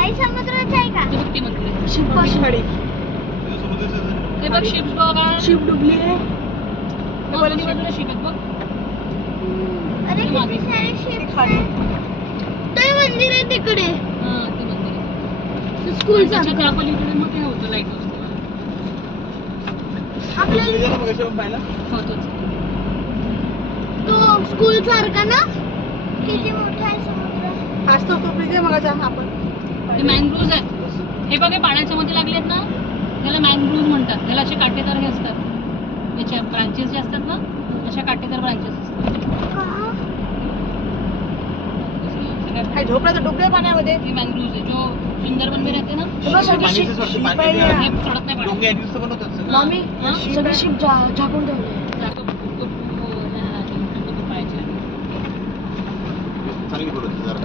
हाय समुद्राचं आहे का? ते बघ ते मंदिर आहे. शिप. खाडी ते बघ शिप्स बघा शिप डुबली आहे. मग दोन्ही बाजूला शिप आहेत बघ अरे ते मागे. किती सारे शिप्स खाली. आहेत. ते मंदिर आहे तिकडे. हा ते मंदिर आहे. स्कूलचा त्याच्या त्या पलीकडे मग ते होतं लाइट हाऊस आपल्या हो तोच. तो स्कूल सारखा ना? किती मोठा आहे समुद्र? आज तो तो मगाचा आपण. ते मँग्रोव्ज आहे हे बघ हे पाण्याच्या मध्ये लागलेत ना? त्याला मँग्रोव्ह म्हणतात. त्याला असे काटेदार हे असतात. याच्या ब्रांचेस जे असतात ना अशा काटेदार ब्रांचेस असतात. झोपला तर पाण्यामध्ये? हे मँग्रोव्ज आहे. जो सुंदरबन में रहते ना हे सगळी शिप-. हे हा? झाकून ठेवली हो. चांगली बोलत जरा.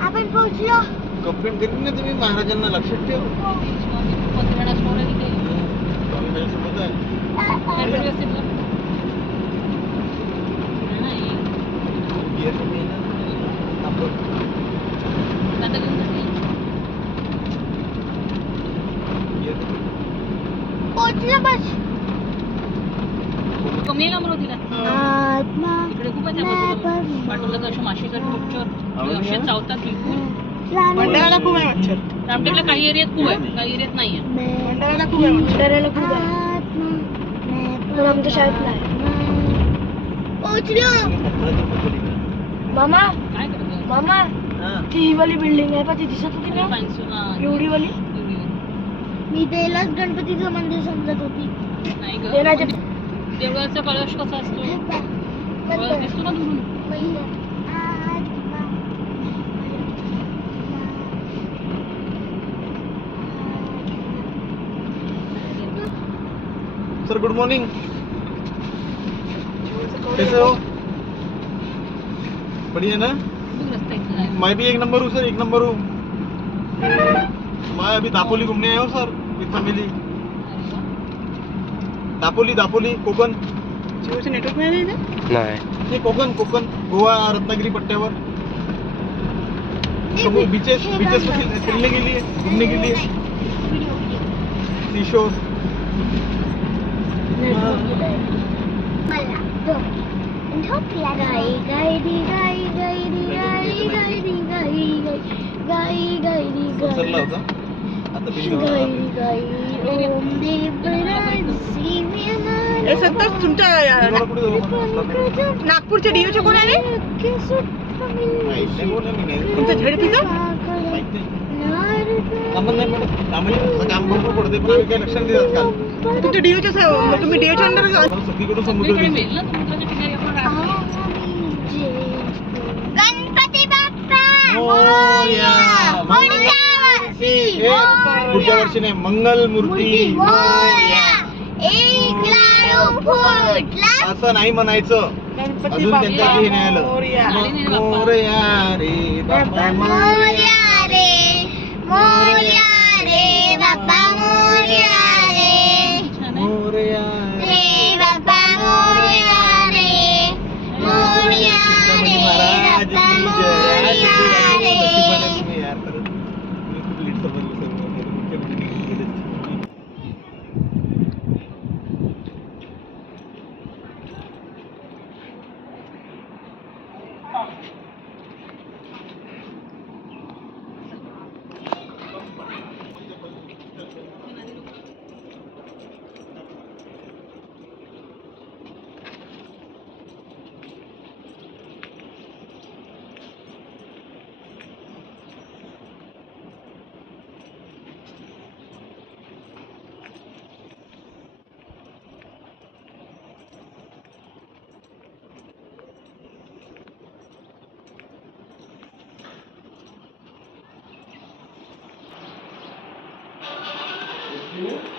आपण पोहोचलो कंप्लेंट करीन ना तुम्ही महाराजांना लक्षात ठेव स्टोर आहे तिथे स्वामी माझ्यासोबत आहे. कमी आहे ना. आपण कमी. पोहोचलो बस अमरावतीला आत्मा इकडे खूप आहे बाजूला. तर अशा आवडली असे? चावतात बिलकुल मंडळाला खूप आहे मच्छर रामटेकला काही एरियात खूप आहे. काही एरियात नाही आहे मंडळाला खूप आहे मच्छर मंडळाला खूप आहे. पण आमच्या शाळेत नाही? मामा. काय करतो मामा. हा. ती ही वाली बिल्डिंग आहे पण ती दिसत होती ना? फॅन्सी हा, एवढी वाली. मी त्यालाच गणपतीचं मंदिर समजत होती. नाही ग. देवळाचा कलश कसा असतो? कलश दिसतो ना दुरून सर गुड मॉर्निंग कैसे हो बढ़िया ना? मैं भी एक नंबर हूँ सर एक नंबर हूँ। मैं अभी दापोली घूमने आया हूँ sir with family Dapoli Dapoli Konkan जिओचं नेटवर्क नाही इथे हे कोकण कोकण गोवा रत्नागिरी पट्ट्यावर समोर बीचेस बीचेस गाई री सरला गाई होता सत्तर तुमच्या मला कुठे जाऊ? नागपूरच्या डीओचे कोण आले माहित नाही कोण आहे मी नाही. तुमचं झेडपीचं माहित नाही. कामं नाही पडत कामं आता काम भरपूर पडते पण आम्ही काही लक्ष नाही देत आजकाल तुमच्या डीओच्या तुम्ही डीओच्या अंडर मला सगळीकडून समुद्र सगळीकडे दिसतो. मिळेल ना समुद्राच्या ठिकाणी आपण राहतो. गणपती बाप्पा मोरया. पुढच्या वर्षी हे पुढच्या वर्षी नाही मंगल मूर्ती. लाडू फुटला असं नाही म्हणायचं. अजून त्यांच्या हे नाही आलं. मोरया. रे बाप्पा मोरया. मोरया. रे मोरया 주시고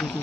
किती